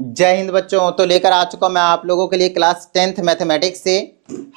जय हिंद बच्चों। तो लेकर आ चुका मैं आप लोगों के लिए क्लास 10th मैथमेटिक्स से।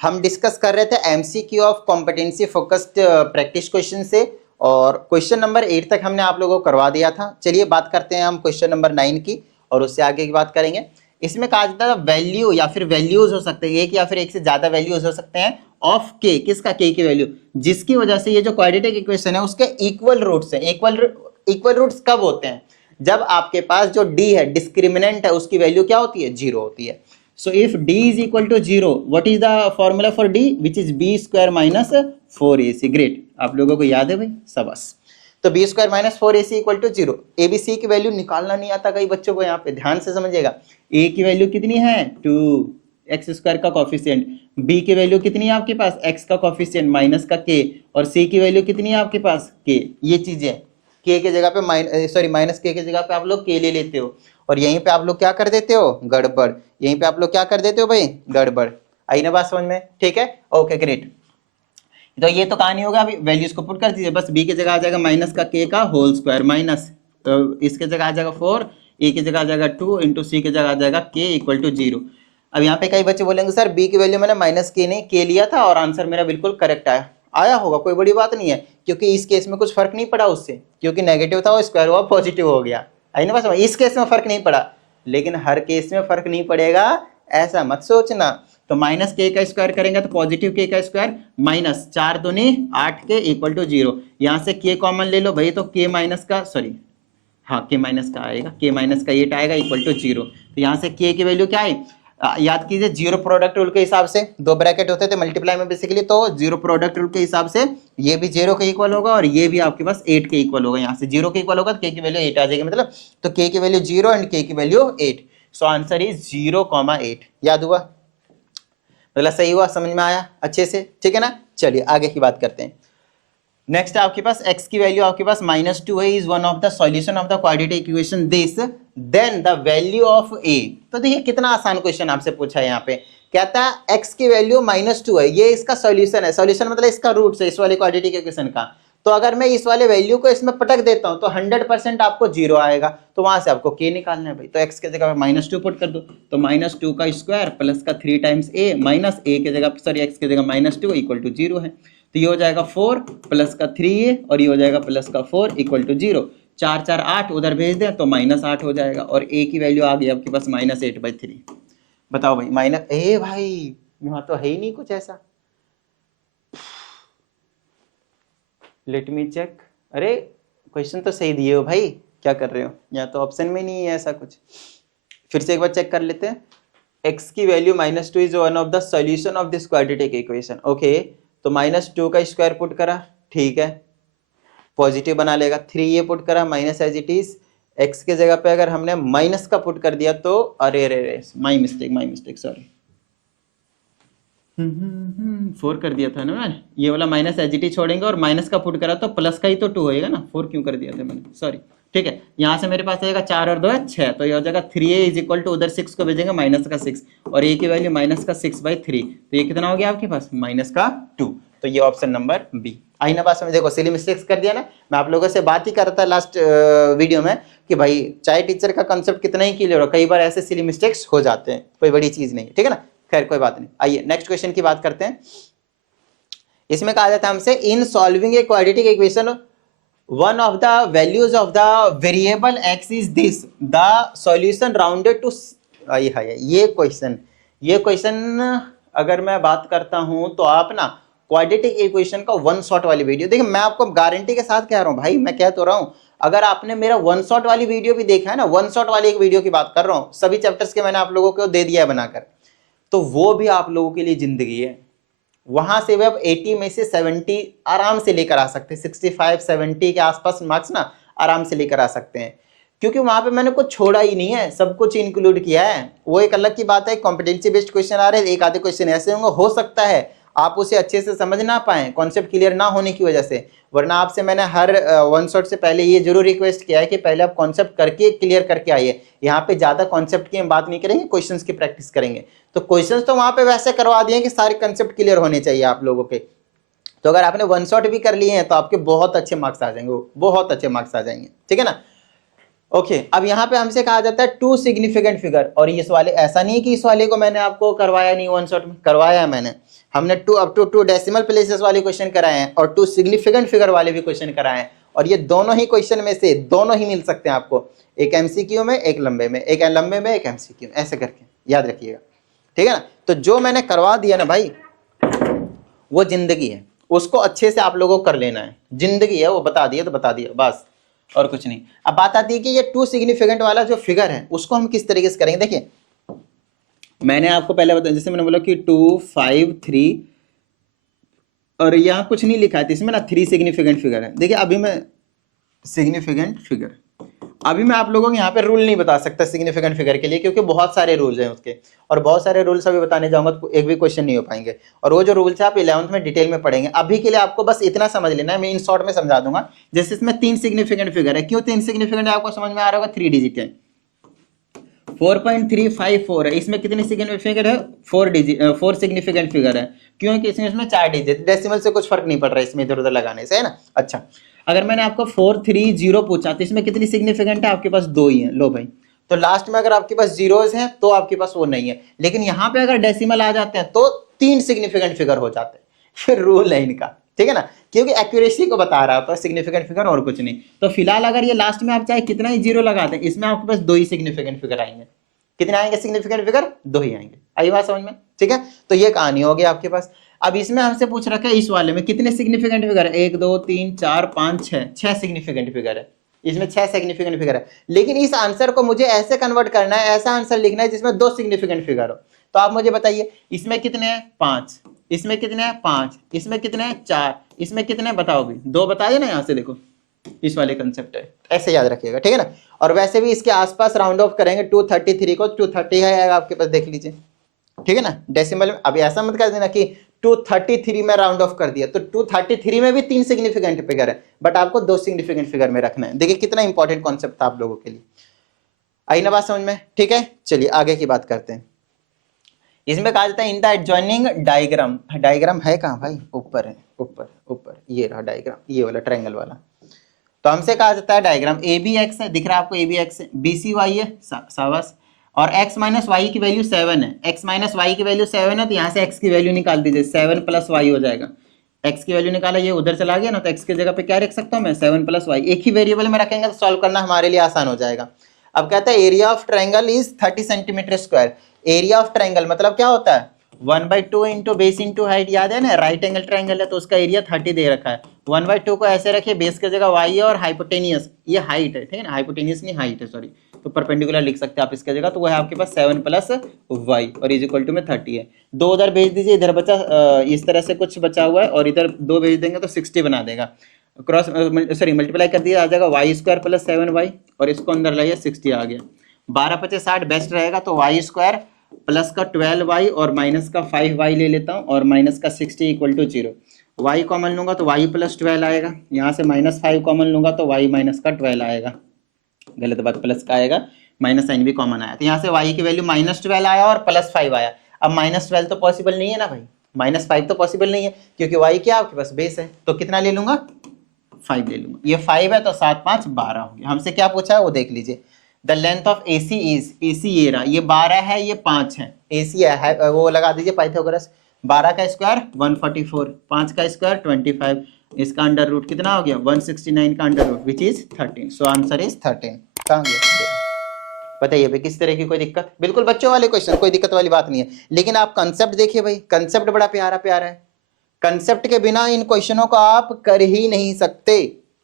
हम डिस्कस कर रहे थे MCQ of competency focused practice question से, और क्वेश्चन नंबर 8 तक हमने आप लोगों को करवा दिया था। चलिए बात करते हैं हम क्वेश्चन नंबर 9 की, और उससे आगे की बात करेंगे। इसमें कहा जाता है वैल्यू या फिर वैल्यूज हो सकते हैं, एक या फिर एक से ज्यादा वैल्यूज हो सकते हैं ऑफ के। किसका? के की वैल्यू, जिसकी वजह से ये जो क्वाड्रेटिक इक्वेशन है उसके इक्वल रूट्स हैं। इक्वल रूट्स कब होते हैं? जब आपके पास जो d है, डिस्क्रिमिनेंट है, उसकी वैल्यू क्या होती है? 0 होती है। So if d is equal to 0, what is the formula for d? Which is b square minus 4ac। Great, आप लोगों को याद है भाई, सबस। तो b square minus 4ac equal to 0। abc की वैल्यू निकालना नहीं आता कई बच्चों को, यहाँ पे ध्यान से समझिएगा। a की वैल्यू कितनी है? 2, एक्स स्क्वायर का कॉफिशिएंट। b की वैल्यू कितनी है आपके पास? x का कॉफिशिएंट माइनस का k। और c की वैल्यू कितनी है आपके पास? k। ये चीजें के जगह पे माइनस के जगह पे आप लोग के ले लेते हो, और यहीं पे आप लोग क्या कर देते हो? गड़बड़। यहीं पे आप लोग क्या कर देते हो भाई? गड़बड़। आई ना बात समझ में? ठीक है, ओके ग्रेट। तो ये तो कहानी होगा। अभी वैल्यूज को पुट कर दीजिए, बस b की जगह आ जाएगा माइनस का k का होल स्क्वायर माइनस, तो इसके जगह आ जाएगा 4, a की जगह आ जाएगा 2 इंटू सी की जगह आ जाएगा k इक्वल टू 0। अब यहाँ पे कई बच्चे बोलेंगे सर b की वैल्यू मैंने माइनस के नहीं k लिया था और आंसर मेरा बिल्कुल करेक्ट आया। आया होगा, कोई बड़ी बात नहीं है, क्योंकि इस केस में कुछ फर्क नहीं पड़ा उससे, क्योंकि नेगेटिव था वो स्क्वायर हुआ पॉजिटिव हो गया। आई ना बस, इस केस में फर्क नहीं पड़ा, लेकिन हर केस में फर्क नहीं पड़ेगा ऐसा मत सोचना। तो माइनस के का स्क्वायर करेंगे तो पॉजिटिव के का स्क्वायर माइनस 4 दूनी 8 के इक्वल टू 0। यहाँ से के कॉमन ले लो भाई, तो के माइनस का सॉरी हाँ के माइनस का आएगा, के माइनस का 8 आएगा इक्वल टू 0। तो यहाँ से के की वैल्यू क्या आई? याद कीजिए, जीरो प्रोडक्ट रूल के हिसाब से दो ब्रैकेट होते थे मल्टीप्लाई में बेसिकली, तो जीरो प्रोडक्ट रूल के हिसाब से ये भी 0 के इक्वल होगा और ये भी आपके पास 8 के इक्वल होगा। यहाँ से 0 के इक्वल होगा तो के की वैल्यू 8 आ जाएगी, मतलब तो के की वैल्यू 0 एंड के की वैल्यू 8। So answer is 0,8। याद हुआ? मतलब सही हुआ, समझ में आया अच्छे से? ठीक है ना। चलिए आगे की बात करते हैं। नेक्स्ट आपके पास x की वैल्यू आपके पास -2 है, is one of the solution of the quadratic equation this, then the value of a। तो देखिए कितना आसान क्वेश्चन आपसे पूछा है। यहाँ पे कहता है x की वैल्यू -2 है, ये इसका सॉल्यूशन है। सॉल्यूशन मतलब इसका रूट है इस वाले क्वाड्रेटिक इक्वेशन का। तो अगर मैं इस वाले वैल्यू को इसमें पटक देता हूं तो 100% आपको 0 आएगा, तो वहां से आपको k निकालना है भाई। तो x की जगह -2 पुट कर दो, तो -2 का स्क्वायर प्लस का 3 टाइम्स a माइनस a की जगह सॉरी x की जगह -2 इक्वल टू 0 है। तो ये हो जाएगा 4 प्लस का 3a और ये हो जाएगा प्लस का 4 इक्वल टू 0। 4 4 8 उधर भेज दें तो -8 हो जाएगा, और a की वैल्यू आ गई आपके पास -8/3। बताओ भाई, माइनस ए भाई यहाँ तो है ही नहीं कुछ ऐसा। Let me check. अरे क्वेश्चन तो सही दिए हो भाई, क्या कर रहे हो? यहाँ तो ऑप्शन में नहीं है ऐसा कुछ। फिर से एक बार चेक कर लेते हैं। x की value -2 is one of the solution of this quadratic equation. Okay, तो -2 का स्क्वायर पुट करा, ठीक है, पॉजिटिव बना लेगा। 3 ये पुट करा minus as it is. x के जगह पे अगर हमने माइनस का पुट कर दिया तो अरे रे माई मिस्टेक सॉरी, 4 कर दिया था ना मैं, ये वाला माइनस एज इट इज छोड़ेंगे और माइनस का पुट करा तो प्लस का ही तो 2 होएगा ना, 4 क्यों कर दिया था मैंने, सॉरी। ठीक है, यहाँ से मेरे पास आएगा 4 और 2 है 6, तो ये हो जाएगा 3a इज इक्वल टू उधर 6 को भेजेंगे माइनस का 6, और a की वैल्यू माइनस का 6/3, तो ये कितना हो गया आपके पास? -2। तो ये ऑप्शन नंबर बी। आई ना बात समझ? देखो सिली मिस्टेक्स कर दिया ना। मैं आप लोगों से बात ही कर रहा था लास्ट वीडियो में कि भाई चाहे टीचर का कंसेप्ट कितना ही क्लियर हो, कई बार ऐसे सिली मिस्टेक्स हो जाते हैं, कोई बड़ी चीज नहीं, ठीक है ना। खैर कोई बात नहीं, आइए नेक्स्ट क्वेश्चन की बात करते हैं। इसमें कहा जाता है हमसे, in solving a quadratic equation one of the values of the variable x is this, the solution rounded to ये क्वेश्चन अगर मैं बात करता हूं तो आप ना क्वाड्रेटिक इक्वेशन का वन शॉट वाली वीडियो देखिए। मैं आपको गारंटी के साथ कह रहा हूं भाई, मैं कह तो रहा हूं, अगर आपने मेरा वन शॉट वाली वीडियो भी देखा है ना, वन शॉट वाली एक वीडियो की बात कर रहा हूं, सभी चैप्टर्स के मैंने आप लोगों को दे दिया है बनाकर, तो वो भी आप लोगों के लिए जिंदगी है। वहां से वे अब 80 में से 70 आराम से लेकर आ सकते हैं, 65-70 के आसपास मार्क्स ना आराम से लेकर आ सकते हैं, क्योंकि वहां पे मैंने कुछ छोड़ा ही नहीं है, सब कुछ इंक्लूड किया है। वो एक अलग की बात है, कॉम्पिटेंसी बेस्ड क्वेश्चन आ रहे हैं, एक आधे क्वेश्चन ऐसे होंगे, हो सकता है आप उसे अच्छे से समझ ना पाए, कॉन्सेप्ट क्लियर ना होने की वजह से। वरना आपसे मैंने हर वन शॉट से पहले ये जरूर रिक्वेस्ट किया है कि पहले आप कॉन्सेप्ट करके क्लियर करके आइए। यहाँ पे ज्यादा कॉन्सेप्ट की हम बात नहीं करेंगे, क्वेश्चंस की प्रैक्टिस करेंगे। तो क्वेश्चंस तो वहां पे वैसे करवा दिए कि सारे कंसेप्ट क्लियर होने चाहिए आप लोगों के। तो अगर आपने वन शॉट भी कर लिए हैं तो आपके बहुत अच्छे मार्क्स आ जाएंगे, बहुत अच्छे मार्क्स आ जाएंगे, ठीक है ना। ओके अब यहाँ पे हमसे कहा जाता है टू सिग्निफिकेंट फिगर, और इस वाले ऐसा नहीं है कि इस वाले को मैंने आपको करवाया नहीं, वन शॉट में करवाया है मैंने। हमने to up to two decimal places वाले क्वेश्चन कराए हैं और टू सिग्निफिकेंट फिगर वाले भी क्वेश्चन कराए हैं, और ये दोनों ही क्वेश्चन में से दोनों ही मिल सकते हैं आपको, एक एमसीक्यू में, एक लंबे में, एक लंबे में, एक एमसीक्यू में, ऐसे करके याद रखिएगा, ठीक है ना। तो जो मैंने करवा दिया ना भाई, वो जिंदगी है, उसको अच्छे से आप लोगों को कर लेना है, जिंदगी है, वो बता दिया तो बता दिया बस, और कुछ नहीं। अब बात आती है कि ये टू सिग्निफिकेंट वाला जो फिगर है उसको हम किस तरीके से करेंगे। देखिए मैंने आपको पहले बताया, जैसे मैंने बोला कि 2 5 3, और यहाँ कुछ नहीं लिखा है तो इसमें ना 3 सिग्निफिकेंट फिगर है। देखिए अभी मैं सिग्निफिकेंट फिगर, अभी मैं आप लोगों को यहाँ पे रूल नहीं बता सकता सिग्निफिकेंट फिगर के लिए, क्योंकि बहुत सारे रूल्स हैं उसके, और बहुत सारे रूल्स अभी बताने जाऊंगा तो एक भी क्वेश्चन नहीं हो पाएंगे, और वो जो रूल्स है आप 11th में डिटेल में पढ़ेंगे। अभी के लिए आपको बस इतना समझ लेना है, मैं इन शॉर्ट में समझा दूंगा। जैसे इसमें 3 सिग्निफिकेंट फिगर है, क्यों 3 सिग्निफिकेंट है आपको समझ में आ रहा होगा, 3 डिजिट है, 4.354 है, इसमें कितनी सिग्निफिकेंट है, 4 डिजिट, 4 सिग्निफिकेंट फिगर है, क्योंकि इसमें 4 डिजिट, डेसिमल से कुछ फर्क नहीं पड़ रहा है इसमें इधर उधर लगाने से, है ना। अच्छा अगर मैंने आपको 430 पूछा तो इसमें कितनी सिग्निफिकेंट है, आपके पास 2 ही है, लो भाई। तो लास्ट में अगर आपके पास जीरोस हैं तो आपके पास वो नहीं है, लेकिन यहाँ पे अगर डेसिमल आ जाते हैं तो 3 सिग्निफिकेंट फिगर हो जाते हैं, फिर रूल है इनका, ठीक है ना, क्योंकि एक्यूरेसी को बता रहा होता है सिग्निफिकेंट फिगर और कुछ नहीं। तो फिलहाल अगर ये लास्ट में आप चाहे कितना ही जीरो लगा दें, इसमें आपके पास 2 ही सिग्निफिकेंट फिगर आएंगे। कितने आएंगे सिग्निफिकेंट फिगर, 2 ही आएंगे। आई बात समझ में, ठीक है। तो ये कहानी होगी आपके पास। अब इसमें हमसे पूछ रखा है इस वाले में कितने सिग्निफिकेंट फिगर है, 1 2 3 4 5 6 सिग्निफिकेंट फिगर है, इसमें 6 सिग्निफिकेंट फिगर है। लेकिन इस आंसर को मुझे ऐसे कन्वर्ट करना है, ऐसा आंसर लिखना है जिसमें 2 सिग्निफिकेंट फिगर हो। तो आप मुझे बताइए इसमें कितने हैं, 5, इसमें कितने हैं 5, इसमें कितने हैं 4, इसमें कितने हैं बताओ भी, 2 बताइए ना। यहाँ से देखो इस वाले कंसेप्ट है, ऐसे याद रखिएगा, ठीक है ना। और वैसे भी इसके आसपास राउंड ऑफ करेंगे, 233 को 230 है आपके पास, देख लीजिए, ठीक है ना। डेसिमल में अभी ऐसा मत कर देना कि 233 में राउंड ऑफ कर दिया, तो 233 में भी 3 सिग्निफिकेंट फिगर है, बट आपको 2 सिग्निफिकेंट फिगर में रखना है। देखिए कितना इंपॉर्टेंट कॉन्सेप्ट था आप लोगों के लिए, आई ना बात समझ में, ठीक है। चलिए आगे की बात करते हैं। इसमें कहा जाता है in the adjoining diagram, diagram है कहाँ भाई, ऊपर है, ऊपर ऊपर, ये रहा डायग्राम, ये वाला ट्रायंगल वाला। तो हमसे कहा जाता है डायग्राम ए बी एक्स है, दिख रहा है आपको ए बी एक्स है, बी सी वाई है, शाबाश, और x माइनस वाई की वैल्यू 7 है, x माइनस वाई की वैल्यू 7 है, तो यहाँ से x की वैल्यू निकाल दीजिए, 7 प्लस वाई हो जाएगा। x की वैल्यू निकाला, ये उधर चला गया ना, तो x की जगह पे क्या रख सकता हूँ मैं, 7 प्लस वाई। एक ही वेरिएबल में रखेंगे तो सॉल्व करना हमारे लिए आसान हो जाएगा। अब कहता है area of triangle is 30 centimetre square. Area of triangle मतलब क्या होता है, 1/2 इंटू बेस इंटू हाइट, याद है ना, राइट एंगल ट्रायंगल है तो उसका एरिया 30 दे रखा है। 1/2 को ऐसे रखिए, बेस की जगह y है और हाइपोटेनियस ये हाइट है, ठीक है ना, हाइपोटेनियस नहीं हाइट है, सॉरी, तो परपेंडिकुलर लिख सकते हैं आप इसके जगह, तो वो है आपके पास 7 प्लस वाई और इज इक्वल टू में 30 है। 2 उधर भेज दीजिए, इधर बचा इस तरह से कुछ बचा हुआ है, और इधर 2 भेज देंगे तो 60 बना देगा, क्रॉस सॉरी मल्टीप्लाई कर दिया, आ जाएगा वाई स्क्वायर प्लस 7y, और इसको अंदर लाइए 60 आ गया। 12 × 5 = 60 बेस्ट रहेगा, तो वाई स्क्वायर प्लस का 12y और माइनस का 5y ले लेता हूँ, और माइनस का 60 इक्वल टू 0। y कॉमन लूंगा तो y प्लस 12 आएगा, यहाँ से -5 कॉमन लूंगा तो y माइनस का 12 आएगा, गलत बात, प्लस का आएगा, माइनस साइन भी कॉमन आया, तो यहाँ से y की वैल्यू -12 आया और +5 आया। अब -12 तो पॉसिबल नहीं है ना भाई, -5 तो पॉसिबल नहीं है, क्योंकि y क्या आपके पास बेस है, तो कितना ले लूंगा, 5 ले लूंगा। ये 5 है तो 7 5 12 हो गया। हमसे क्या पूछा है वो देख लीजिए, the length of AC is, AC ये रहा, ये 12 है, ये 5 है, AC है वो लगा दीजिए पाइथागोरस, 12 का स्क्वायर 144, 5 का स्क्वायर 25, इसका अंडर रूट कितना हो गया, 169 का under root, which is 13, so answer is 13। कहाँ गया बताइए भाई, किस तरह की कोई दिक्कत, बिल्कुल बच्चों वाले क्वेश्चन, कोई दिक्कत वाली बात नहीं है, लेकिन आप कंसेप्ट देखिए भाई, कंसेप्ट बड़ा प्यारा प्यारा है, कंसेप्ट के बिना इन क्वेश्चनों को आप कर ही नहीं सकते,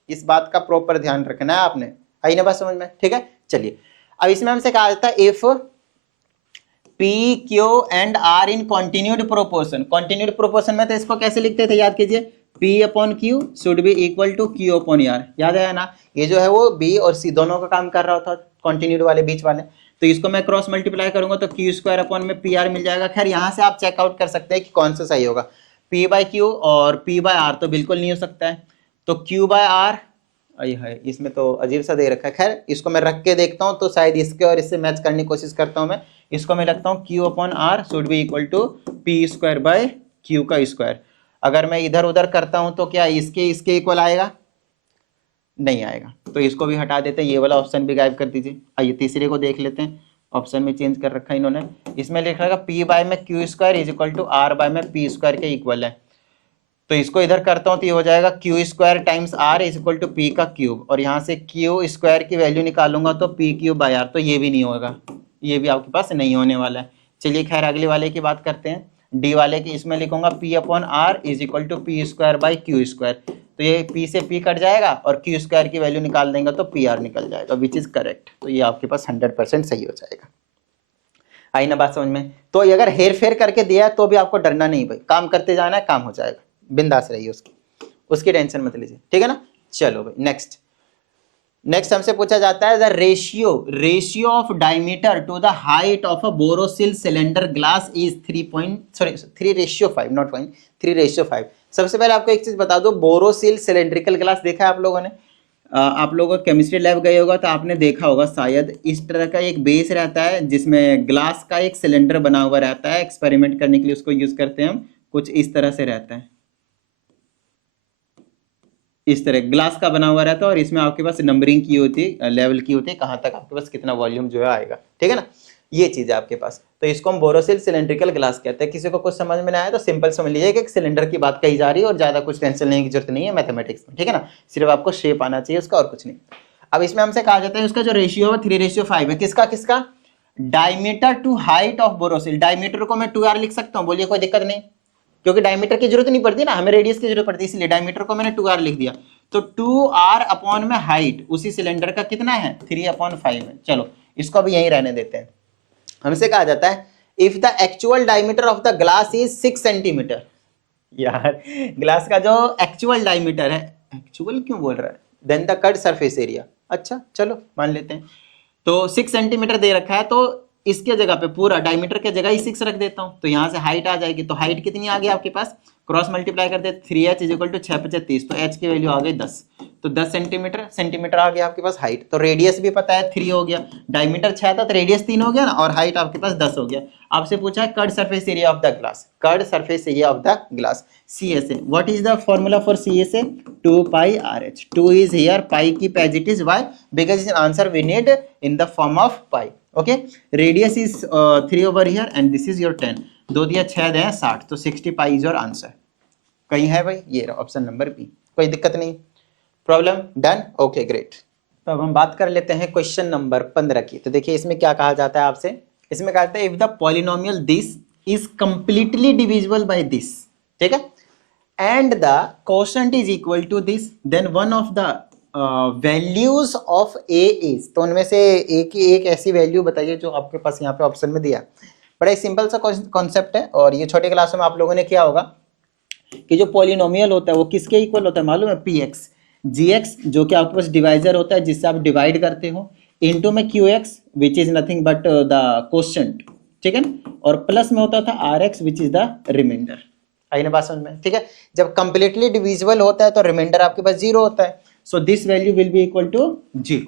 इस बात का प्रॉपर ध्यान रखना है आपने, आई ना बात समझ में, ठीक है। चलिए अब इसमें हमसे कहा जाता है if P, Q and R in continued proportion, continued proportion में तो इसको कैसे लिखते थे, याद कीजिए, P upon Q should be equal to Q upon R, याद है ना, ये जो है वो B और C दोनों का काम कर रहा होता है, कॉन्टिन्यूड वाले बीच वाले, तो इसको मैं क्रॉस मल्टीप्लाई करूंगा तो Q² अपॉन में PR मिल जाएगा। खैर यहाँ से आप चेकआउट कर सकते हैं कि कौन सा सही होगा, P/Q और P/R तो बिल्कुल नहीं हो सकता है, तो Q/R, आई है इसमें तो अजीब सा दे रखा है, खैर इसको मैं रख के देखता हूँ, तो शायद इसके और इससे मैच करने की कोशिश करता हूँ मैं, इसको मैं लगता हूँ Q upon R should be equal to P²/Q का स्क्वायर। अगर मैं इधर उधर करता हूँ तो क्या इसके इक्वल आएगा, नहीं आएगा, तो इसको भी हटा देते हैं, ये वाला ऑप्शन भी गायब कर दीजिए। आइए तीसरे को देख लेते हैं, ऑप्शन में चेंज कर रखा है इन्होंने, इसमें लिख रखा पी बाय में Q square is equal to R by में पी स्क्वायर के इक्वल है। तो इसको इधर करता हूँ तो ये हो जाएगा Q square times R is equal to P का क्यूब, और यहाँ से क्यू स्क्वायर की वैल्यू निकालूंगा तो पी क्यूब बाय आर, तो ये भी नहीं होगा, ये भी आपके पास नहीं होने वाला है। चलिए खैर अगले वाले की बात करते हैं, डी वाले की इसमें लिखूंगा P upon R is equal to P square by Q square, तो ये पी से पी कट जाएगा और क्यू स्क्वायर की वैल्यू निकाल देंगे तो पी आर निकल जाएगा, विच इज करेक्ट। तो ये आपके पास 100% सही हो जाएगा। आई ना बात समझ में? तो अगर हेर फेर करके दिया है तो भी आपको डरना नहीं भाई, काम करते जाना है, काम हो जाएगा, बिंदास रहिए, उसकी टेंशन मत लीजिए, ठीक है ना। चलो भाई नेक्स्ट हमसे पूछा जाता है the ratio of diameter to the height of a Borosil cylinder glass is 3:5, not 3:5। सबसे पहले आपको एक चीज बता दो, बोरोसिल सिलेंड्रिकल ग्लास देखा है आप लोगों ने? आप लोगों को केमिस्ट्री लैब गए होगा तो आपने देखा होगा शायद, इस तरह का एक बेस रहता है जिसमें ग्लास का एक सिलेंडर बना हुआ रहता है, एक्सपेरिमेंट करने के लिए उसको यूज करते हैं हम, कुछ इस तरह से रहता है, इस तरह ग्लास का बना हुआ रहता है, और इसमें आपके पास नंबरिंग की होती है, लेवल की होती है, कहाँ तक आपके पास कितना वॉल्यूम जो है आएगा, ठीक है ना, ये चीज है आपके पास। तो इसको हम बोरोसिल सिलेंड्रिकल ग्लास कहते हैं। किसी को कुछ समझ में ना आया तो सिंपल समझ लीजिए कि एक सिलेंडर की बात कही जा रही है और ज्यादा कुछ टेंशन लेने की जरूरत नहीं है मैथमेटिक्स में, ठीक है ना, सिर्फ आपको शेप आना चाहिए उसका और कुछ नहीं। अब इसमें हमसे कहा जाता है उसका जो रेशियो है 3:5 है, किसका diameter to height of Borosil. Diameter को मैं 2r लिख सकता हूँ, बोलिए कोई दिक्कत नहीं, क्योंकि डायमीटर की जरूरत नहीं पड़ती ना, हमें रेडियस की जरूरत पड़ती है, इसलिए डायमीटर को मैंने 2r लिख दिया। तो 2r अपॉन में हाइट उसी सिलेंडर का कितना है 3/5 है। चलो इसको भी यहीं रहने देते हैं। हमसे कहा जाता है if the actual diameter of the glass is 6 centimetre. यार ग्लास का जो एक्चुअल डायमीटर है, एक्चुअल क्यों बोल रहा है, then the cut surface area, अच्छा चलो मान लेते हैं, तो 6 सेंटीमीटर दे रखा है, तो इसके जगह पे पूरा डायमीटर के जगह ही 6 रख देता हूं, तो यहां से हाइट आ जाएगी। तो हाइट कितनी आ गई आपके पास, क्रॉस मल्टीप्लाई करते 3h इज इक्वल टू 6×35, तो h की वैल्यू आ गई 10, तो 10 सेंटीमीटर आ गया आपके पास हाइट। तो रेडियस भी पता है 3 हो गया, डायमीटर 6 था तो रेडियस 3 हो गया ना, और हाइट आपके पास 10 हो गया। आपसे पूछा है cut surface area of the glass, cut surface area of the glass CSA। What is the formula for CSA? 2πRh। 2 is here, pi keep as it is, why? Because it's an answer we need in the form of pi. Okay, radius is 3 over here and this is your 10, 2 दिया 6 दिया 60, तो 60 pi is your answer। कहीं है भाई, ये रहा option number B, कोई दिक्कत नहीं, प्रॉब्लम डन, ओके ग्रेट। तो अब हम बात कर लेते हैं क्वेश्चन नंबर 15 की। तो देखिए इसमें क्या कहा जाता है आपसे, इसमें कहा जाता है if the polynomial this is completely divisible by this, ठीक है, and the quotient is equal to this, then one of the values of A is, तो उनमें से एक ही एक ऐसी वैल्यू बताइए जो आपके पास यहाँ पे ऑप्शन में दिया। बड़ा सिंपल सा कॉन्सेप्ट है, और ये छोटे क्लासों में आप लोगों ने किया होगा कि जो पॉलिनोमियल होता है वो किसके इक्वल होता है मालूम है, px, gx जो कि आपके पास डिवाइजर होता है जिससे आप डिवाइड करते हो, इनटू में qx which is nothing but the quotient, ठीक है, और प्लस में होता था rx which is the remainder. आई ना बात समझ में? ठीक है, जब कंप्लीटली डिविजिबल होता है तो रिमाइंडर आपके पास 0 होता है, so this value will be equal to 0,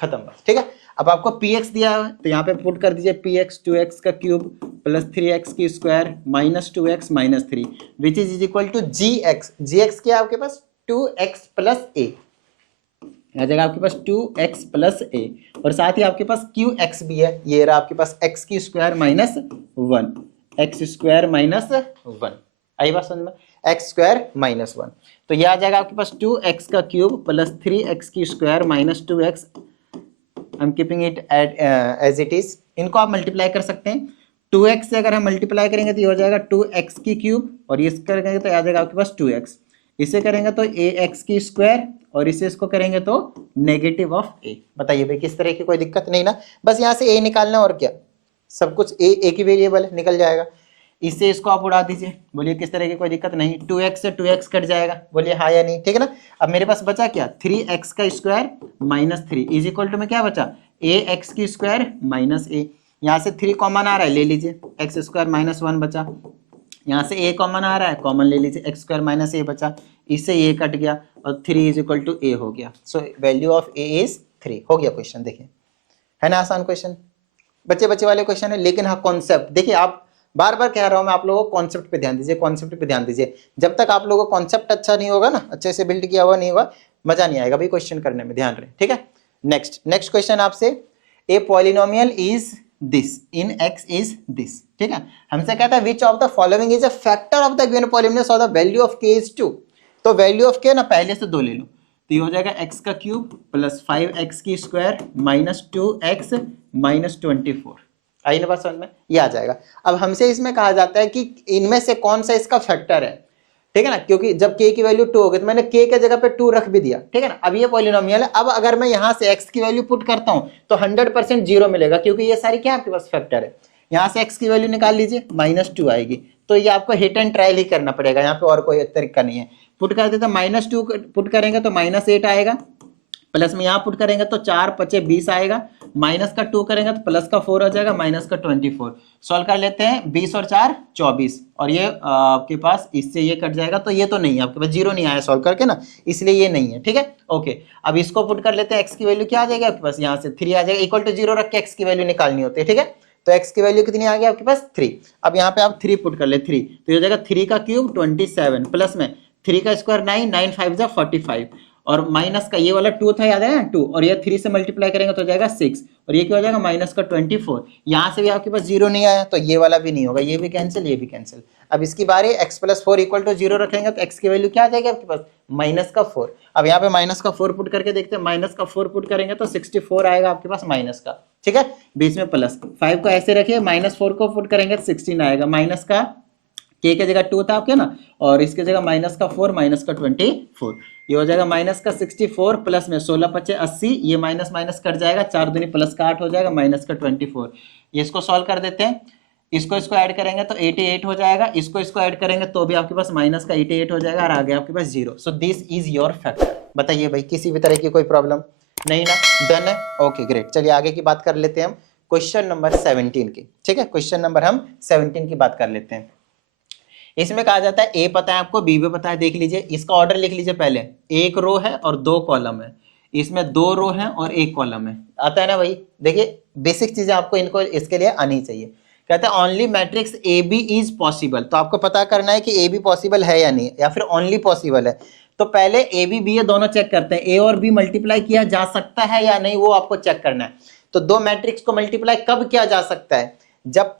खत्म बात, ठीक है। अब आपको px दिया है तो यहाँ पे पुट कर दीजिए px 2x का क्यूब प्लस 3x की square minus 2x minus 3 which is equal to gx। gx क्या है आपके पास 2x प्लस a, आ जाएगा आपके पास 2x प्लस a, और साथ ही आपके पास qx भी है, ये रहा आपके पास x की square minus 1, x square minus 1, आई बात समझ में, x स्क्वायर माइनस 1, तो ये आ जाएगा आपके पास 2x का क्यूब प्लस 3x की square minus 2x, I am keeping it as it is. इनको आप मल्टीप्लाई कर सकते हैं, 2x से अगर हम मल्टीप्लाई करेंगे तो ये हो जाएगा 2x की क्यूब, और ये करेंगे तो आ जाएगा आपके पास 2x, इसे करेंगे तो ax की स्क्वायर, और इसे इसको करेंगे तो नेगेटिव ऑफ a। बताइए भाई किस तरह की, कोई दिक्कत नहीं ना, बस यहाँ से a निकालना और क्या, सब कुछ a की वेरिएबल निकल जाएगा, इससे इसको आप उड़ा दीजिए, बोलिए किस तरह की, कोई दिक्कत नहीं, 2x से 2x कट जाएगा, बोलिए हाँ या नहीं, ठीक है ना। अब मेरे पास बचा क्या 3x का square minus 3 is equal to में क्या बचा ax की स्क्वायर माइनस a, यहाँ से 3 कॉमन आ रहा है ले लीजिए, x स्क्वायर माइनस 1 बचा, यहाँ से a कॉमन आ रहा है कॉमन ले लीजिए, x स्क्वायर माइनस a बचा, इससे a कट गया और 3 इज इक्वल टू a हो गया, so value of a is 3 हो गया क्वेश्चन। देखिए है ना आसान क्वेश्चन, बच्चे वाले क्वेश्चन है, लेकिन हाँ कॉन्सेप्ट देखिए, आप बार बार कह रहा हूं मैं आप लोगों को कॉन्सेप्ट पे ध्यान दीजिए, कॉन्सेप्ट पे ध्यान दीजिए। जब तक आप लोगों को कॉन्सेप्ट अच्छा नहीं होगा ना, अच्छे से बिल्ड किया हुआ नहीं होगा, मजा नहीं आएगा भाई क्वेश्चन करने में, ध्यान रहे, ठीक है। नेक्स्ट क्वेश्चन आपसे, a polynomial is this in x is this, ठीक है। हमसे कहता है which of the following is a factor of the given polynomial so the value of के इज 2। तो वैल्यू ऑफ के ना पहले से 2 ले लो, तो ये हो जाएगा एक्स का क्यूब प्लस 5x की स्क्वायर माइनस 2x माइनस 24। आई ना बात समझ में, ये आ जाएगा। अब हमसे इसमें कहा जाता है कि इनमें से कौन सा इसका फैक्टर है, ठीक है ना, क्योंकि जब k की वैल्यू 2 होगी तो मैंने k के जगह पे 2 रख भी दिया, ठीक है ना। अब ये पॉलिनोमियल है, अब अगर मैं यहाँ से x की वैल्यू पुट करता हूँ तो 100% 0 मिलेगा, क्योंकि ये सारी क्या आपके पास फैक्टर है। यहाँ से x की वैल्यू निकाल लीजिए, -2 आएगी, तो ये आपको हिट एंड ट्रायल ही करना पड़ेगा, यहाँ पे और कोई तरीका नहीं है। पुट कर देते -2 पुट करेंगे तो -8 आएगा, प्लस में यहाँ पुट करेंगे तो 4 5 20 आएगा, माइनस का 2 करेंगे तो प्लस का 4 आ जाएगा, माइनस का 24। सॉल्व कर लेते हैं, 20 और 4 24, और ये आपके पास इससे ये कट जाएगा, तो ये तो नहीं है आपके पास, 0 नहीं आया सॉल्व करके ना, इसलिए ये नहीं है, ठीक है। ओके, अब इसको पुट कर लेते हैं, x की वैल्यू क्या आ जाएगी आपके पास, यहाँ से 3 आ जाएगा, इक्वल टू 0 रख के x की वैल्यू निकालनी होती है, ठीक है। तो x की वैल्यू कितनी आ गई आपके पास 3। अब यहाँ पे आप 3 पुट कर ले, 3 तो ये हो जाएगा 3 का क्यूब 27 प्लस में 3 का स्क्वायर 9, 9 5 जा 45, और माइनस का ये वाला 2 था, याद है ना 2, और ये 3 से मल्टीप्लाई करेंगे तो हो जाएगा 6, और ये क्या हो जाएगा माइनस का 24। यहाँ से भी आपके पास 0 नहीं आया तो ये वाला भी नहीं होगा, ये भी कैंसिल, ये भी कैंसिल। अब इसकी बारी x + 4 = 0 रखेंगे तो x की वैल्यू क्या आ जाएगी आपके पास -4। अब यहाँ पे -4 पुट करके देखते हैं, -4 पुट करेंगे तो 64 आएगा आपके पास माइनस का, ठीक है, बीच में प्लस 5 को ऐसे रखिए, -4 को पुट करेंगे तो 16 आएगा, माइनस का k के जगह 2 था आपके ना, और इसके जगह -4 माइनस का 24, ये हो जाएगा माइनस का 64 प्लस में 16 × 5 = 80, ये माइनस माइनस कट जाएगा, 4 दूनी प्लस का 8 हो जाएगा, माइनस का 24। ये इसको सॉल्व कर देते हैं, इसको ऐड करेंगे तो 88 हो जाएगा, इसको ऐड करेंगे तो भी आपके पास माइनस का 88 हो जाएगा, और आ गया आपके पास 0। So this is your factor. बताइए भाई, किसी भी तरह की कोई प्रॉब्लम नहीं ना, डन है, ओके ग्रेट। चलिए आगे की बात कर लेते हैं हम क्वेश्चन नंबर 17 की, ठीक है, क्वेश्चन नंबर हम 17 की बात कर लेते हैं। इसमें कहा जाता है ए पता है आपको, बी भी पता है, देख लीजिए इसका ऑर्डर लिख लीजिए, पहले 1 रो है और 2 कॉलम है, इसमें 2 रो है और 1 कॉलम है, आता है ना भाई। देखिए बेसिक चीजें आपको इनको इसके लिए आनी चाहिए। कहते हैं only matrix A B is possible, तो आपको पता करना है कि ए बी पॉसिबल है या नहीं, या फिर ओनली पॉसिबल है। तो पहले ए बी बी दोनों चेक करते हैं, ए और बी मल्टीप्लाई किया जा सकता है या नहीं, वो आपको चेक करना है। तो 2 मैट्रिक्स को मल्टीप्लाई कब किया जा सकता है, जब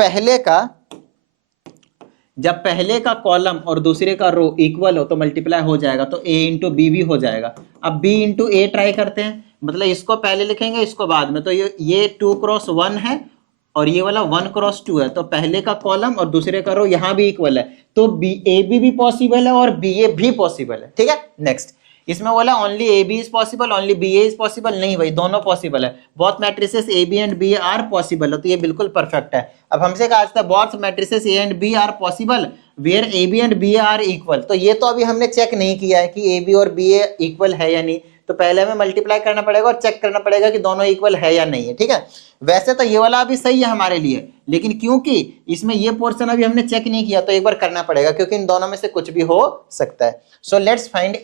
पहले का कॉलम और दूसरे का रो इक्वल हो तो मल्टीप्लाई हो जाएगा, तो a इंटू बी भी हो जाएगा। अब b इंटू ए ट्राई करते हैं, मतलब इसको पहले लिखेंगे इसको बाद में, तो ये 2 क्रॉस 1 है और ये वाला 1 क्रॉस 2 है, तो पहले का कॉलम और दूसरे का रो यहाँ भी इक्वल है, तो ए बी भी पॉसिबल है और बी ए भी पॉसिबल है, ठीक है। नेक्स्ट इसमें बोला only A B is possible, only B A is possible, नहीं भाई दोनों पॉसिबल है, both matrices A B and B A are possible है, तो ये बिल्कुल परफेक्ट है। अब हमसे कहा था both matrices A and B are possible where A B and B A are equal, तो ये तो अभी हमने चेक नहीं किया है कि ए बी और बी ए इक्वल है या नहीं, तो पहले हमें मल्टीप्लाई करना पड़ेगा और चेक करना पड़ेगा कि दोनों इक्वल है या नहीं है, ठीक है। वैसे तो ये वाला अभी सही है हमारे लिए, लेकिन क्योंकि इसमें ये पोर्शन अभी हमने चेक नहीं किया तो एक बार करना पड़ेगा, क्योंकि इन दोनों में से कुछ भी हो सकता है। So let's find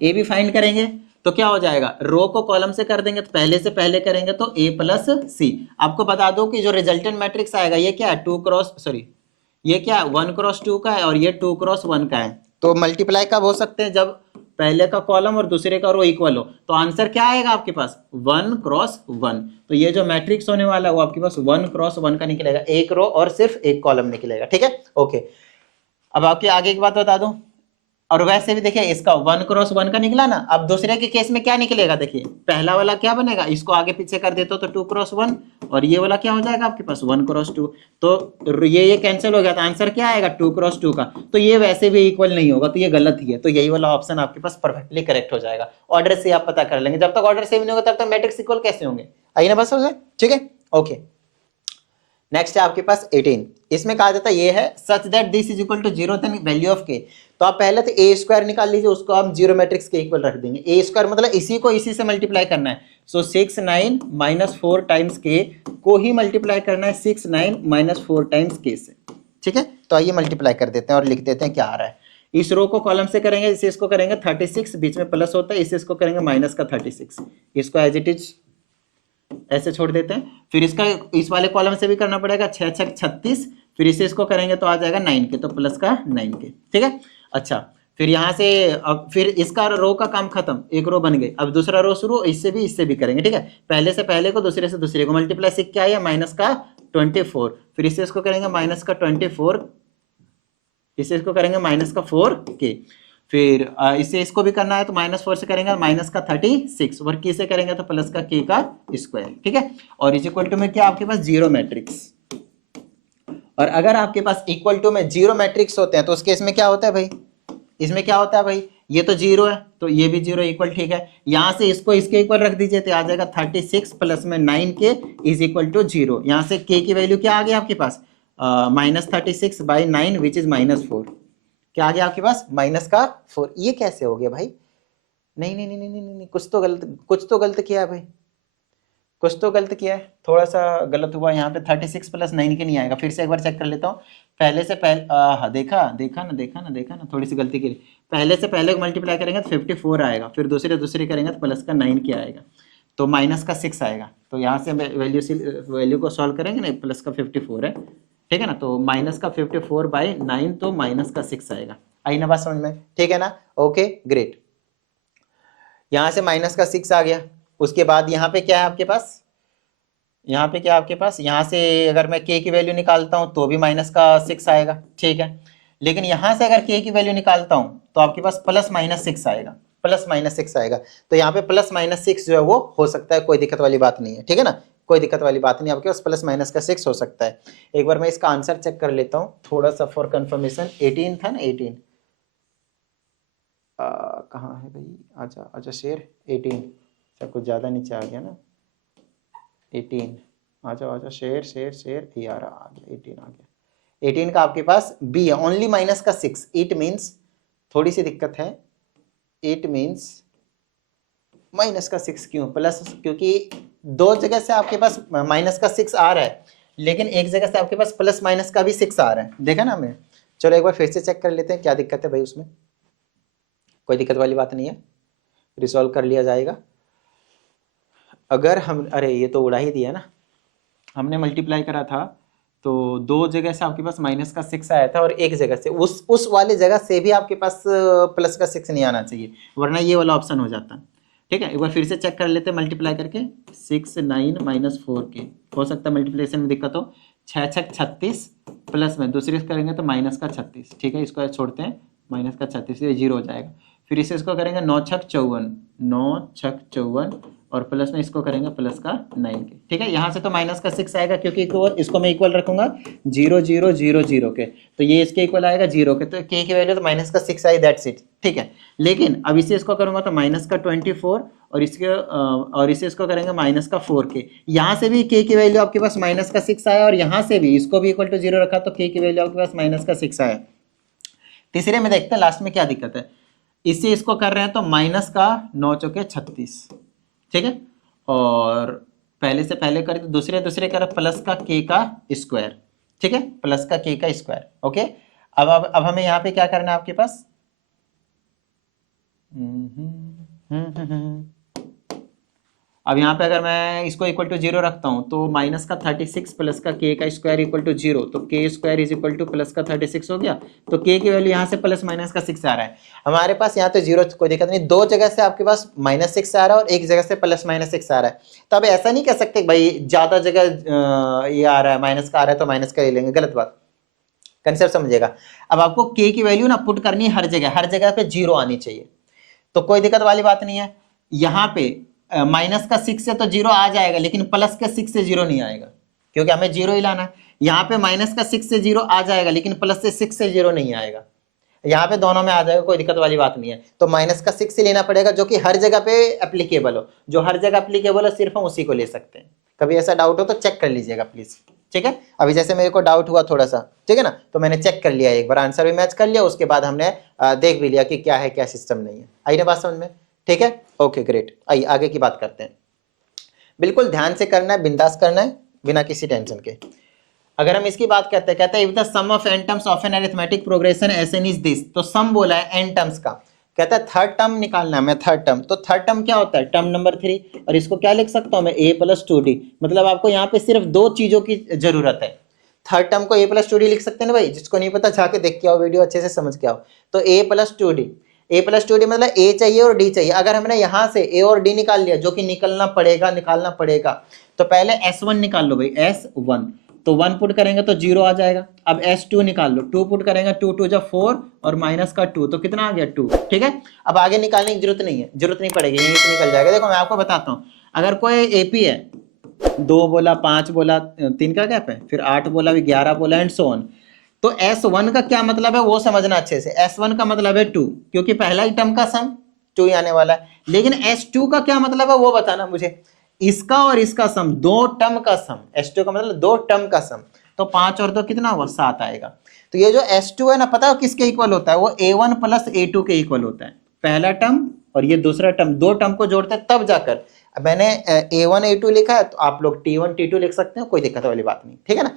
A B find करेंगे तो क्या हो जाएगा, रो को कॉलम से कर देंगे, तो पहले से पहले करेंगे तो a प्लस सी। आपको बता दो कि जो रिजल्टेंट मैट्रिक्स आएगा ये क्या है, 1 क्रॉस 2 का है और ये 2 क्रॉस 1 का है, तो मल्टीप्लाई कब हो सकते हैं, जब पहले का कॉलम और दूसरे का रो इक्वल हो। तो आंसर क्या आएगा आपके पास 1 क्रॉस 1, तो ये जो मैट्रिक्स होने वाला है वो आपके पास 1 क्रॉस 1 का निकलेगा, 1 रो और सिर्फ 1 कॉलम निकलेगा, ठीक है। ओके, अब आपके आगे की बात बता दूं, और वैसे भी देखिए इसका 1 क्रॉस 1 का निकला ना, अब दूसरे के केस में क्या निकलेगा, देखिए पहला वाला क्या बनेगा, इसको आगे पीछे कर देते हो तो 2 क्रॉस 1, और ये वाला क्या हो जाएगा आपके पास 1 क्रॉस 2, तो ये कैंसिल हो गया, तो आंसर क्या आएगा 2 क्रॉस 2 का, तो ये वैसे भी इक्वल नहीं होगा, तो ये गलत ही है, तो यही वाला ऑप्शन आपके पास परफेक्टली करेक्ट हो जाएगा। ऑर्डर से आप पता कर लेंगे, जब तक ऑर्डर सेम नहीं होगा तब तक मैट्रिक्स इक्वल कैसे होंगे, आइए ना बस हो जाए, ठीक है। ओके, नेक्स्ट है आपके पास 18, इसमें कहा जाता है ये है such that this is equal to 0 then value of K, तो आप पहले तो ए स्क्वायर निकाल लीजिए, उसको हम 0 मैट्रिक्स के इक्वल रख देंगे, ए स्क्वायर मतलब इसी को इसी से मल्टीप्लाई करना है, सो 6 9 -4 टाइम्स के को ही मल्टीप्लाई करना है 6 9 -4 टाइम्स के से, ठीक है। तो आइए मल्टीप्लाई कर देते हैं और लिख देते हैं क्या आ रहा है। इस रो को कॉलम से करेंगे, इसे इसको करेंगे 36, बीच में प्लस होता है, इसे इसको करेंगे माइनस का 36, इसको एज इट इज ऐसे छोड़ देते हैं। फिर इसका इस वाले कॉलम से भी करना पड़ेगा, 6 6 36, फिर इसे इसको करेंगे तो आ जाएगा 9 के, तो प्लस का 9 के, ठीक है। अच्छा, फिर यहाँ से अब फिर इसका रो का काम खत्म, एक रो बन गई, अब दूसरा रो शुरू, इससे भी करेंगे, ठीक है। पहले से पहले को, दूसरे से दूसरे को मल्टीप्लाई से क्या है, माइनस का 24, फिर इससे इसको करेंगे माइनस का 24, इससे इसको करेंगे माइनस का 4k, फिर इससे इसको भी करना है तो -4 से करेंगे माइनस का 36, और k से करेंगे तो प्लस का k का स्क्वायर, ठीक है। और इज इक्वल टू में क्या आपके पास जीरो मैट्रिक्स, और अगर आपके पास इक्वल टू में जीरो मैट्रिक्स होते हैं तो उस केस में क्या होता है भाई, इसमें क्या होता है भाई, ये तो जीरो है तो ये भी जीरो इक्वल, ठीक है। यहां से इसको इसके इक्वल रख दीजिए तो आ जाएगा 36 प्लस में 9k इज इक्वल टू 0। यहाँ से k की वैल्यू क्या आ गई आपके पास, -36 बाई 9 विच इज -4, क्या आ गया आपके पास, माइनस का 4। ये कैसे हो गया भाई, नहीं नहीं नहीं नहीं नहीं, नहीं, कुछ तो गलत किया है भाई, कुछ तो गलत किया है, थोड़ा सा गलत हुआ यहाँ पे। 36 प्लस 9 के नहीं आएगा, फिर से एक बार चेक कर लेता हूँ। पहले से पहले देखा ना, थोड़ी सी गलती की, पहले से पहले मल्टीप्लाई करेंगे तो 54 आएगा, फिर दूसरे करेंगे तो प्लस का 9 क्या आएगा, तो माइनस का 6 आएगा। तो यहाँ से वैल्यू को सॉल्व करेंगे ना, प्लस का 54 है, ठीक है ना, तो माइनस का 54 बाई 9 तो माइनस का 6 आएगा। आई ना बात समझ में, ठीक है ना, ओके ग्रेट। यहाँ से माइनस का 6 आ गया, उसके बाद यहाँ पे क्या है आपके पास, यहाँ पे क्या आपके पास, यहाँ से अगर मैं k की वैल्यू निकालता हूँ तो भी माइनस का 6 आएगा, ठीक है। लेकिन यहाँ से अगर k की वैल्यू निकालता हूँ तो आपके पास प्लस माइनस 6 आएगा, प्लस माइनस 6 आएगा। तो यहाँ पे प्लस माइनस 6 जो है वो हो सकता है, कोई दिक्कत वाली बात नहीं है, ठीक है ना, कोई दिक्कत वाली बात नहीं, आपके पास प्लस माइनस का 6 हो सकता है। एक बार मैं इसका आंसर चेक कर लेता हूँ थोड़ा सा फॉर कंफर्मेशन। 18 था ना, 18 कहाँ है भाई, आजा आजा शेर, 18 सब कुछ ज़्यादा नीचे आ गया ना, 18 आ जाओ शेर शेर शेर, यार आ गया 18 आ गया। 18 का आपके पास बी है, ओनली माइनस का 6, इट मीन्स थोड़ी सी दिक्कत है, इट मीन्स माइनस का 6 क्यों, प्लस, क्योंकि दो जगह से आपके पास माइनस का 6 आ रहा है, लेकिन एक जगह से आपके पास प्लस माइनस का भी 6 आ रहा है, देखा ना हमने। चलो एक बार फिर से चेक कर लेते हैं क्या दिक्कत है भाई उसमें, कोई दिक्कत वाली बात नहीं है, रिसॉल्व कर लिया जाएगा। अगर हम, अरे ये तो उड़ा ही दिया ना, हमने मल्टीप्लाई करा था तो दो जगह से आपके पास माइनस का 6 आया था, और एक जगह से उस वाले जगह से भी आपके पास प्लस का 6 नहीं आना चाहिए, वरना ये वाला ऑप्शन हो जाता, ठीक है। एक बार फिर से चेक कर लेते हैं मल्टीप्लाई करके, 6 9 माइनस 4k, हो सकता है मल्टीप्लिकेशन में दिक्कत हो, 6 6 36 प्लस में दूसरे से करेंगे तो माइनस का 36, ठीक है, इसको छोड़ते हैं, माइनस का 36 ये जीरो हो जाएगा। फिर इसे इसको करेंगे 9 6 54, 9 6 54, और प्लस में इसको करेंगे प्लस का 9k, ठीक है। यहाँ से तो माइनस का 6 आएगा क्योंकि इसको मैं इक्वल रखूंगा 0 0 0 0 के, तो ये इसके इक्वल आएगा 0 के, तो k की वैल्यू तो माइनस का 6 आई, दैट्स इट, ठीक है। लेकिन अब इसे इसको करूंगा तो माइनस का 24, और इसे इसको करेंगे माइनस का 4k, यहाँ से भी k की वैल्यू आपके पास माइनस का 6 आया, और यहाँ से भी इसको भी इक्वल टू 0 रखा तो k की वैल्यू आपके पास माइनस का 6 आया। तीसरे में देखते हैं लास्ट में क्या दिक्कत है, इससे इसको कर रहे हैं तो माइनस का 9 चौके 36, ठीक है, और पहले से पहले करें तो दूसरे कर प्लस का k का स्क्वायर, ठीक है, प्लस का k का स्क्वायर, ओके। अब हमें यहाँ पे क्या करना है आपके पास, अब यहाँ पे अगर मैं इसको इक्वल टू 0 रखता हूँ तो माइनस का 36 प्लस का k का स्क्वायर इक्वल टू 0, तो k square is equal two plus का 36 हो गया, तो k की वैल्यू यहाँ से प्लस माइनस का 6 आ रहा है हमारे पास, यहाँ तो 0 कोई दिक्कत नहीं, दो जगह से आपके पास -6 आ रहा है और एक जगह से प्लस माइनस 6 आ रहा है। तो अब ऐसा नहीं कह सकते भाई ज्यादा जगह ये आ रहा है माइनस का आ रहा है तो माइनस का ले लेंगे, गलत बात, कंसेप्ट समझिएगा। अब आपको k की वैल्यू ना पुट करनी है हर जगह पे 0 आनी चाहिए, तो कोई दिक्कत वाली बात नहीं है। यहाँ पे माइनस का 6 से तो 0 आ जाएगा, लेकिन प्लस का 6 से 0 नहीं आएगा, क्योंकि हमें 0 ही लाना है। यहाँ पे माइनस का 6 से 0 आ जाएगा, लेकिन प्लस से 6 से 0 नहीं आएगा, यहाँ पे दोनों में आ जाएगा, कोई दिक्कत वाली बात नहीं है। तो माइनस का 6 ही लेना पड़ेगा जो कि हर जगह पे एप्लीकेबल हो, जो हर जगह एप्लीकेबल हो सिर्फ हम उसी को ले सकते हैं। कभी ऐसा डाउट हो तो चेक कर लीजिएगा प्लीज, ठीक है। अभी जैसे मेरे को डाउट हुआ थोड़ा सा, ठीक है ना, तो मैंने चेक कर लिया, एक बार आंसर भी मैच कर लिया, उसके बाद हमने देख भी लिया कि क्या है क्या सिस्टम नहीं है। आई ना बात समझ में, ठीक है, ओके ग्रेट। आइए आगे की बात करते हैं, बिल्कुल ध्यान से करना है, बिंदास करना है, बिना किसी टेंशन के। अगर हम इसकी बात करते हैं, कहते हैं if the sum of n terms of an arithmetic progression Sn is this, तो सम बोला है n टर्म्स का, कहता है थर्ड टर्म निकालना है, मैं थर्ड टर्म, तो थर्ड टर्म क्या होता है, टर्म नंबर 3, और इसको क्या लिख सकता हूं मैं a + 2d, मतलब आपको यहाँ पे सिर्फ दो चीजों की जरूरत है, थर्ड टर्म को a प्लस 2d लिख सकते हैं ना भाई, जिसको नहीं पता जाके देख के आओ वीडियो, अच्छे से समझ के आओ। तो a plus 2d, a plus 2d मतलब a चाहिए और d चाहिए। अगर हमने यहाँ से a और d निकाल लिया, जो कि निकालना पड़ेगा, तो पहले s1 निकाल लो भाई, s1, तो 1 पुट करेंगे तो 0 आ जाएगा। अब s2 निकाल लो, 2 पुट करेंगे, 2 2 जा 4 और माइनस का 2, तो कितना आ गया 2। ठीक है, अब आगे निकालने की जरूरत नहीं पड़ेगी, यहीं से निकल जाएगा। देखो मैं आपको बताता हूँ, अगर कोई एपी है, 2 बोला, 5 बोला, 3 का गैप है, फिर 8 बोला, 11 बोला एंड सो ऑन, तो S1 का क्या मतलब है वो समझना अच्छे से। S1 का मतलब है 2, क्योंकि पहला ही टर्म का सम 2 ही आने वाला है। लेकिन S2 का क्या मतलब है वो बताना मुझे, इसका और इसका सम, 2 टर्म का सम। S2 का मतलब 2 टर्म का सम, तो 5 और 2 कितना हुआ, 7 आएगा। तो ये जो S2 है ना, पता है किसके इक्वल होता है, वो A1 प्लस A2 के इक्वल होता है। पहला टर्म और ये दूसरा टर्म, 2 टर्म को जोड़ते हैं तब जाकर। अब मैंने A1 A2 लिखा है, तो आप लोग T1 T2 लिख सकते हैं, कोई दिक्कत वाली बात नहीं, ठीक है ना।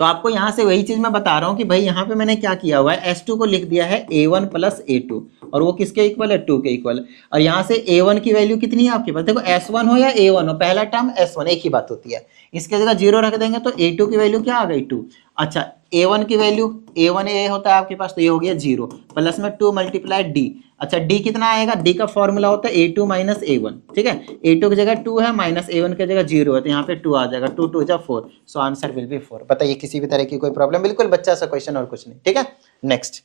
तो आपको यहां से वही चीज मैं बता रहा हूं कि भाई यहाँ पे मैंने क्या किया हुआ है, S2 को लिख दिया है A1 प्लस A2, और वो किसके इक्वल है, 2 के इक्वल। और यहाँ से A1 की वैल्यू कितनी है आपके पास, देखो S1 हो या A1 हो, पहला टर्म S1 एक ही बात होती है। इसके जगह 0 रख देंगे तो A2 की वैल्यू क्या आ गई, 2। अच्छा, A1 की वैल्यू, A1 A होता है आपके पास, तो ये हो गया 0, प्लस में 2 मल्टीप्लाई D। अच्छा, D कितना आएगा, D का फॉर्मूला होता है A2 माइनस A1, ठीक है। A2 की जगह 2 है, माइनस A1 की जगह 0 है, तो यहाँ पे 2 आ जाएगा, 2 2 जा 4, सो आंसर विल बी 4। बताइए किसी भी तरह की कोई प्रॉब्लम, बिल्कुल बच्चा सा क्वेश्चन और कुछ नहीं, ठीक है। नेक्स्ट,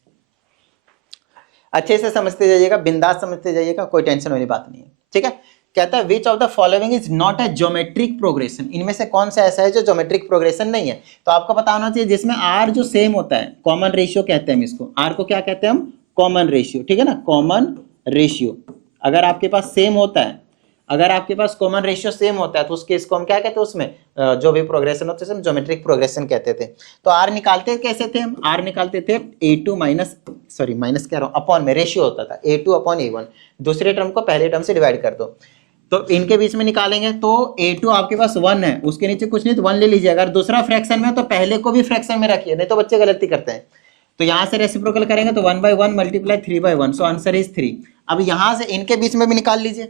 अच्छे से समझते जाइएगा, बिंदास समझते जाइएगा, कोई टेंशन वाली बात नहीं है, ठीक है। कहता है which of the following is not a geometric progression, इनमें से कौन सा ऐसा है जो ज्योमेट्रिक प्रोग्रेशन नहीं है। तो आपको पता होना चाहिए जिसमें आर जो सेम होता है, कॉमन रेशियो कहते हैं हम इसको, आर को क्या कहते हैं हम, कॉमन रेशियो, ठीक है ना, कॉमन रेशियो। अगर आपके पास सेम होता है, अगर आपके पास कॉमन रेशियो सेम होता है, तो उसके इसको हम क्या कहते हैं, उसमें जो भी प्रोग्रेशन होते हैं हम ज्योमेट्रिक प्रोग्रेशन कहते थे। तो आर निकालते कैसे थे हम, आर निकालते थे A2 माइनस, सॉरी माइनस कह रहा हूँ, अपॉन में रेशियो होता था A2 अपॉन A1, दूसरे टर्म को पहले टर्म से डिवाइड कर दो, तो इनके बीच में निकालेंगे तो A2 आपके पास 1 है, उसके नीचे कुछ नहीं तो 1 ले लीजिए। अगर दूसरा फ्रैक्शन में तो पहले को भी फ्रैक्शन में रखिए, नहीं तो बच्चे गलती करते हैं। तो यहां से रेसिप्रोकल करेंगे तो 1/1 मल्टीप्लाई 3/1, सो आंसर इज 3। अब यहां से इनके बीच में भी निकाल लीजिए,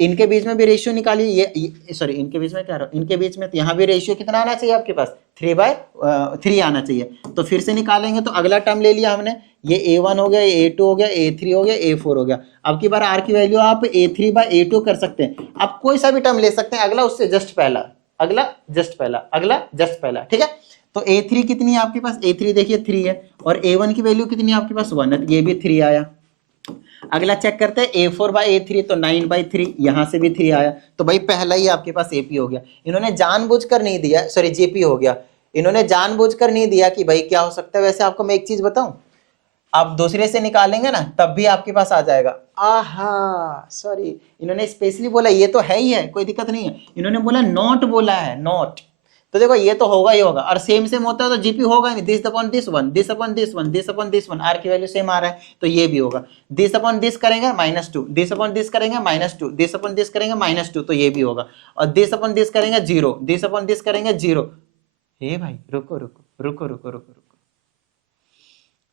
इनके बीच में भी रेशियो निकालिए, ये सॉरी इनके बीच में क्या रहा, इनके बीच में, तो यहाँ भी रेशियो कितना आना चाहिए आपके पास, 3/3 आना चाहिए। तो फिर से निकालेंगे तो अगला टर्म ले लिया हमने, ये A1 हो गया, A2 हो गया, A3 हो गया, A4 हो गया। अब की बार R की वैल्यू आप A3/A2 कर सकते हैं, आप कोई सा भी टर्म ले सकते हैं, अगला उससे जस्ट पहला, अगला जस्ट पहला, अगला जस्ट पहला, ठीक है। तो A3 कितनी है आपके पास, A3 देखिए 3 है, और A1 की वैल्यू कितनी है आपके पास, 1 है, तो ये भी 3 आया। अगला चेक करते हैं A4/A3, तो 9/3, यहां से भी 3 आया, तो भाई पहला ही आपके पास AP हो गया। इन्होंने जानबूझकर नहीं दिया, सॉरी JP हो गया, इन्होंने जानबूझकर नहीं दिया कि भाई क्या हो सकता है। वैसे आपको मैं एक चीज बताऊं, आप दूसरे से निकालेंगे ना तब भी आपके पास आ जाएगा। आहा सॉरी, इन्होंने स्पेशली बोला ये तो है ही है, कोई दिक्कत नहीं है, इन्होंने बोला नॉट बोला है, नॉट, तो देखो ये तो होगा ही होगा, और सेम सेम होता है तो जीपी होगा ही नहीं, this upon this one, this upon this one, this upon this one, R की वैल्यू सेम आ रहा है तो ये भी होगा। दिस अपॉन दिस करेंगे -2, दिस अपॉन दिस करेंगे -2, दिस अपॉन दिस करेंगे -2, तो ये भी होगा। और दिस अपॉन दिस करेंगे 0, दिस अपॉन दिस करेंगे 0। हे भाई रुको रुको रुको रुको रुको रुको,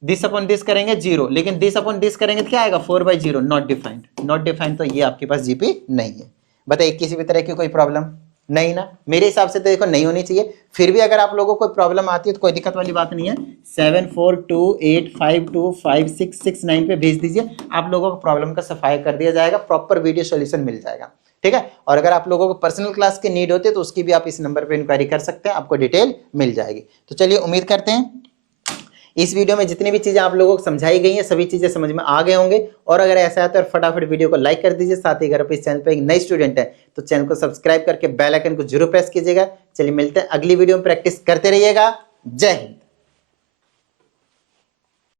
दिस अपॉन दिस करेंगे 0, लेकिन दिस अपॉन दिस करेंगे तो क्या आएगा 4/0, नॉट डिफाइंड, नॉट डिफाइंड, तो ये आपके पास जीपी नहीं है। बताइए किसी भी तरह की कोई प्रॉब्लम नहीं ना, मेरे हिसाब से तो देखो नहीं होनी चाहिए। फिर भी अगर आप लोगों को कोई प्रॉब्लम आती है तो कोई दिक्कत वाली बात नहीं है, 7428525669 पे भेज दीजिए, आप लोगों को प्रॉब्लम का सफाई कर दिया जाएगा, प्रॉपर वीडियो सॉल्यूशन मिल जाएगा, ठीक है। और अगर आप लोगों को पर्सनल क्लास की नीड होती है तो उसकी भी आप इस नंबर पे इंक्वायरी कर सकते हैं, आपको डिटेल मिल जाएगी। तो चलिए उम्मीद करते हैं इस वीडियो में जितनी भी चीजें आप लोगों को समझाई गई हैं सभी चीजें समझ में आ गए होंगे। और अगर ऐसा है तो फटाफट वीडियो को लाइक कर दीजिए, साथ ही अगर आप इस चैनल पर एक नई स्टूडेंट है तो चैनल को सब्सक्राइब करके बेल आइकन को जरूर प्रेस कीजिएगा। चलिए मिलते हैं अगली वीडियो में, प्रैक्टिस करते रहिएगा। जय हिंद।